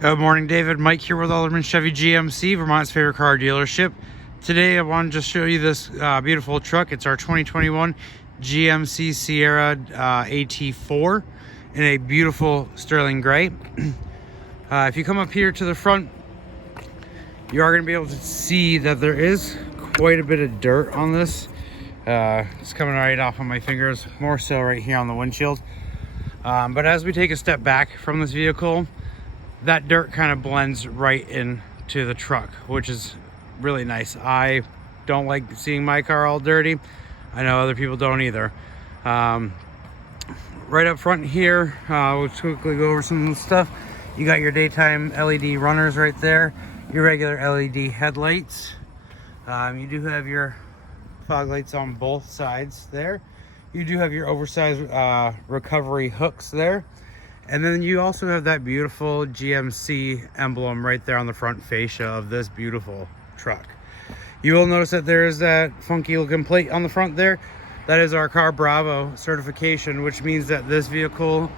Good morning, David. Mike here with Alderman Chevy GMC, Vermont's favorite car dealership. Today I wanted to show you this beautiful truck. It's our 2021 GMC Sierra AT4 in a beautiful sterling gray. If you come up here to the front, you are going to be able to see that there is quite a bit of dirt on this. It's coming right off of my fingers, more so right here on the windshield. But as we take a step back from this vehicle, that dirt kind of blends right into the truck, which is really nice. I don't like seeing my car all dirty. I know other people don't either. Right up front here, we'll quickly go over some of the stuff. You got your daytime LED runners right there, your regular LED headlights. You do have your fog lights on both sides there. You do have your oversized recovery hooks there. And then you also have that beautiful GMC emblem right there on the front fascia of this beautiful truck. You will notice that there is that funky looking plate on the front there. That is our Car Bravo certification, which means that this vehicle,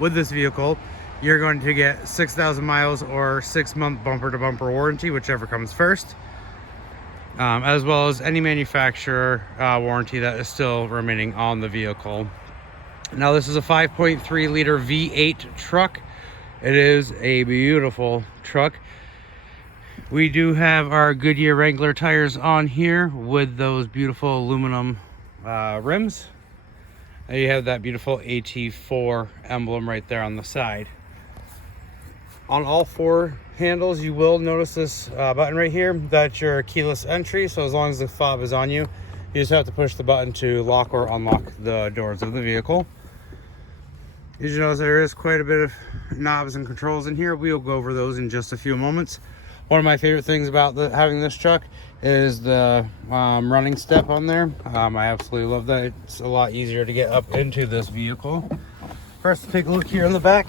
with this vehicle, you're going to get 6,000 miles or 6-month bumper to bumper warranty, whichever comes first. As well as any manufacturer warranty that is still remaining on the vehicle. Now this is a 5.3 liter V8 truck. It is a beautiful truck. We do have our Goodyear Wrangler tires on here with those beautiful aluminum rims. And you have that beautiful AT4 emblem right there on the side. On all four handles, you will notice this button right here. That's your keyless entry. So as long as the fob is on you, you just have to push the button to lock or unlock the doors of the vehicle. You should notice there is quite a bit of knobs and controls in here. We'll go over those in just a few moments. One of my favorite things about having this truck is the running step on there. I absolutely love that. It's a lot easier to get up into this vehicle. First, take a look here in the back.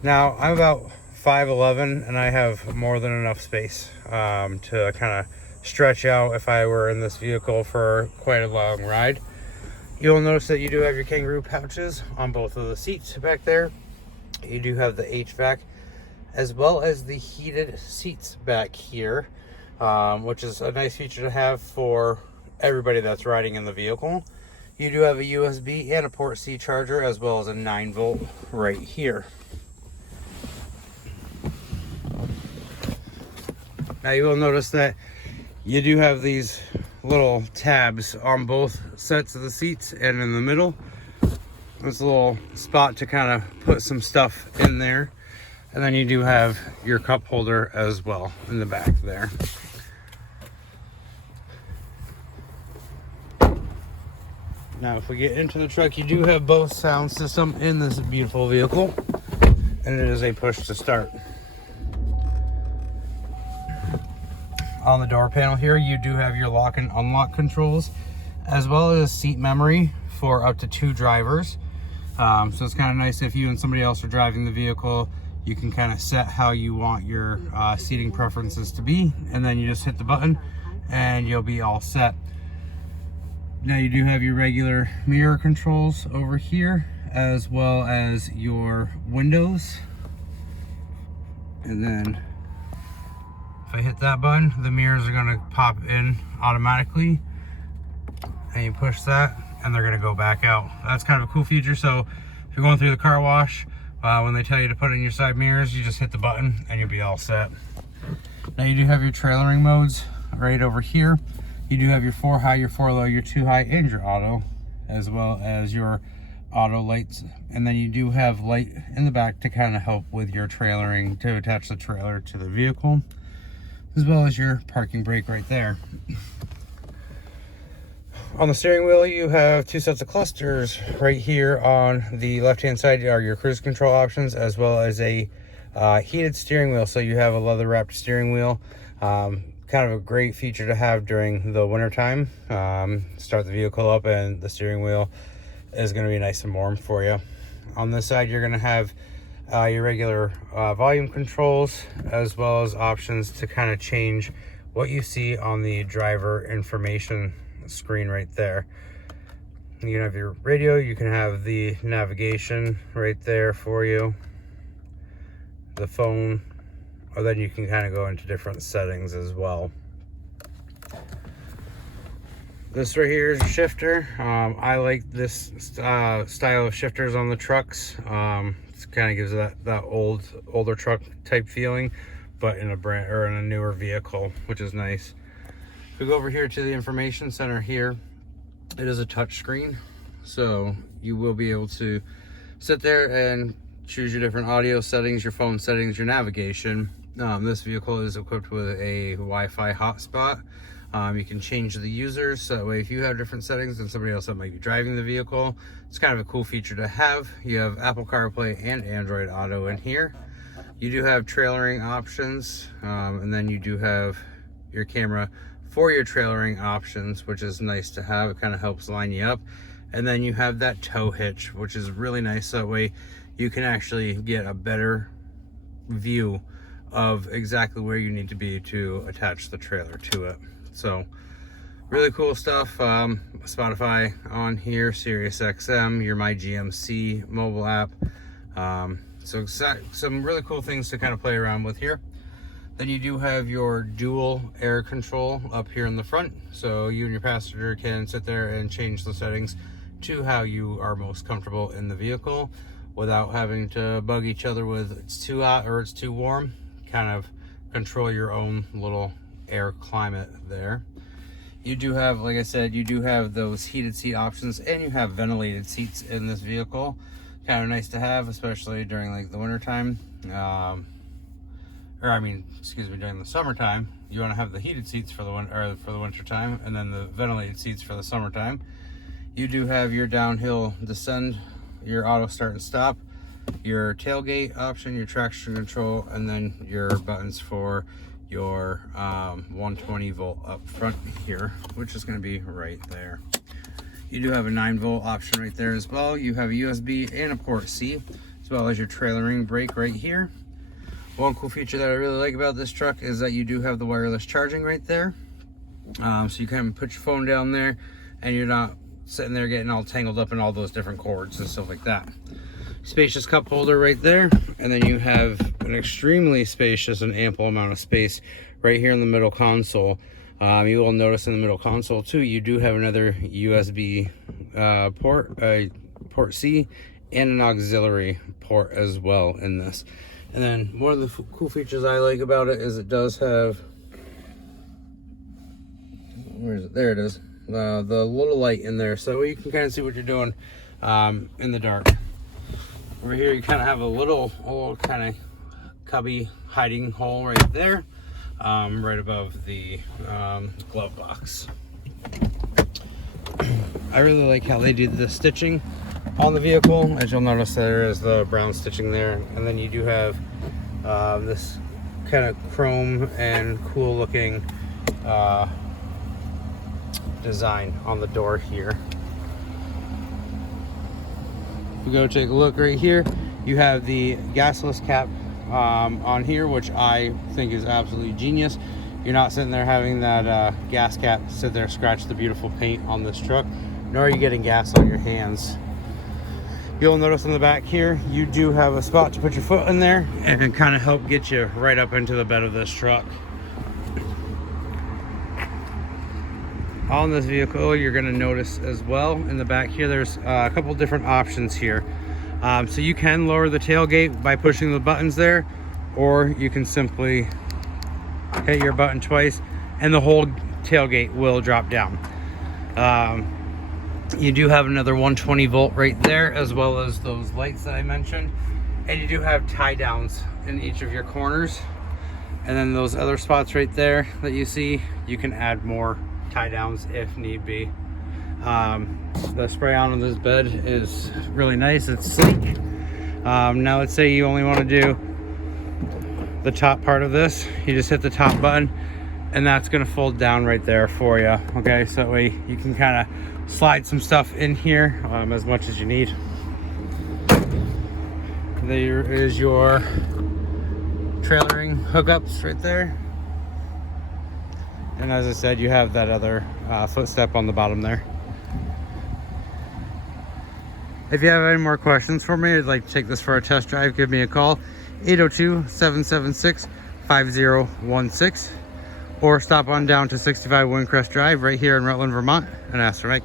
Now, I'm about 5'11", and I have more than enough space to kind of stretch out if I were in this vehicle for quite a long ride. You'll notice that you do have your kangaroo pouches on both of the seats back there. You do have the HVAC as well as the heated seats back here, which is a nice feature to have for everybody that's riding in the vehicle. You do have a USB and a port C charger as well as a 9-volt right here. Now you will notice that you do have these little tabs on both sets of the seats and in the middle. There's a little spot to kind of put some stuff in there. And then you do have your cup holder as well in the back there. Now if we get into the truck, you do have both sound system in this beautiful vehicle. And it is a push to start. On the door panel here, you do have your lock and unlock controls, as well as seat memory for up to 2 drivers. So it's kind of nice if you and somebody else are driving the vehicle, you can kind of set how you want your seating preferences to be, and then you just hit the button and you'll be all set. Now you do have your regular mirror controls over here, as well as your windows. And then if I hit that button, the mirrors are gonna pop in automatically, and you push that and they're gonna go back out. That's kind of a cool feature. So if you're going through the car wash, when they tell you to put in your side mirrors, you just hit the button and you'll be all set. Now you do have your trailering modes right over here. You do have your 4 high, your 4 low, your 2 high, and your auto, as well as your auto lights. And then you do have light in the back to kind of help with your trailering, to attach the trailer to the vehicle, as well as your parking brake right there. On the steering wheel, you have 2 sets of clusters. Right here on the left-hand side are your cruise control options, as well as a heated steering wheel. So you have a leather-wrapped steering wheel. Kind of a great feature to have during the winter time. Start the vehicle up and the steering wheel is going to be nice and warm for you. On this side, you're going to have your regular volume controls, as well as options to kind of change what you see on the driver information screen right there. You can have your radio, you can have the navigation right there for you. the phone, or then you can kind of go into different settings as well. This right here is a shifter. I like this style of shifters on the trucks. It kind of gives that older truck type feeling, but in a newer vehicle, which is nice. If we go over here to the information center here, it is a touch screen, so you will be able to sit there and choose your different audio settings, your phone settings, your navigation. This vehicle is equipped with a Wi-Fi hotspot. You can change the users, so that way if you have different settings than somebody else that might be driving the vehicle, it's kind of a cool feature to have. You have Apple CarPlay and Android Auto in here. You do have trailering options, and then you do have your camera for your trailering options, which is nice to have. It kind of helps line you up. And then you have that tow hitch, which is really nice, so that way you can actually get a better view of exactly where you need to be to attach the trailer to it. So really cool stuff. Spotify on here, Sirius XM, your My GMC mobile app. So some really cool things to kind of play around with here. Then you do have your dual air control up here in the front, so you and your passenger can sit there and change the settings to how you are most comfortable in the vehicle without having to bug each other with it's too hot or it's too warm. Kind of control your own little air climate there. You do have, like I said, you do have those heated seat options, and you have ventilated seats in this vehicle. Kind of nice to have, especially during like the winter time, during the summertime. You want to have the heated seats for the winter time, and then the ventilated seats for the summertime. You do have your downhill descend, your auto start and stop, your tailgate option, your traction control, and then your buttons for your 120 volt up front here, which is going to be right there. You do have a 9 volt option right there as well. You have a USB and a port C, as well as your trailering brake right here. One cool feature that I really like about this truck is that you do have the wireless charging right there. So you can put your phone down there and you're not sitting there getting all tangled up in all those different cords and stuff like that. Spacious cup holder right there, and then you have an extremely spacious and ample amount of space right here in the middle console. You will notice in the middle console too, you do have another USB port C and an auxiliary port as well in this. And then one of the cool features I like about it is it does have, where is it? There it is. The little light in there, so you can kind of see what you're doing in the dark. Over here you kind of have a little kind of cubby hiding hole right there, right above the glove box. I really like how they did the stitching on the vehicle. As you'll notice, there is the brown stitching there, and then you do have this kind of chrome and cool looking design on the door here. If we go take a look right here, you have the gasless cap on here, which I think is absolutely genius. You're not sitting there having that gas cap sit there scratch the beautiful paint on this truck, nor are you getting gas on your hands. You'll notice on the back here, you do have a spot to put your foot in there and kind of help get you right up into the bed of this truck. On this vehicle, you're going to notice as well in the back here, there's a couple different options here. So you can lower the tailgate by pushing the buttons there, or you can simply hit your button twice and the whole tailgate will drop down. You do have another 120 volt right there, as well as those lights that I mentioned, and you do have tie downs in each of your corners, and then those other spots right there that you see, you can add more tie downs if need be. The spray on this bed is really nice, it's sleek. Now let's say you only want to do the top part of this, you just hit the top button and that's going to fold down right there for you. Okay, so that way you can kind of slide some stuff in here as much as you need. There is your trailering hookups right there, and as I said, you have that other footstep on the bottom there. If you have any more questions for me, I'd like to take this for a test drive, give me a call. 802-776-5016, or stop on down to 65 Windcrest Drive right here in Rutland, Vermont, and ask for Mike.